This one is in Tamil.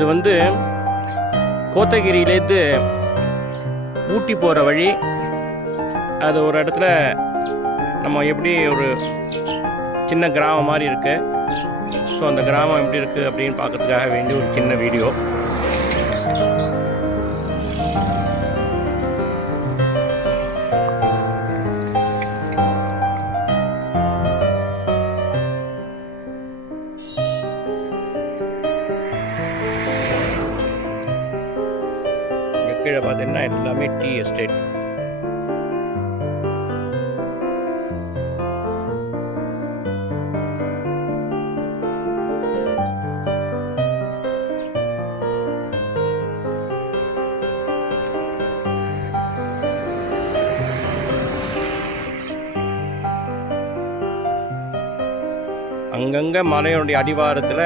இது வந்து கோத்தகிரியிலேருந்து ஊட்டி போகிற வழி. அது ஒரு இடத்துல நம்ம எப்படி ஒரு சின்ன கிராமம் மாதிரி இருக்குது. ஸோ அந்த கிராமம் எப்படி இருக்குது அப்படின்னு பார்க்கறதுக்காக வேண்டிய ஒரு சின்ன வீடியோ. கீழே பார்த்தீங்கன்னா எல்லாமே டீ எஸ்டேட். அங்கங்கே மலையோடைய அடிவாரத்தில்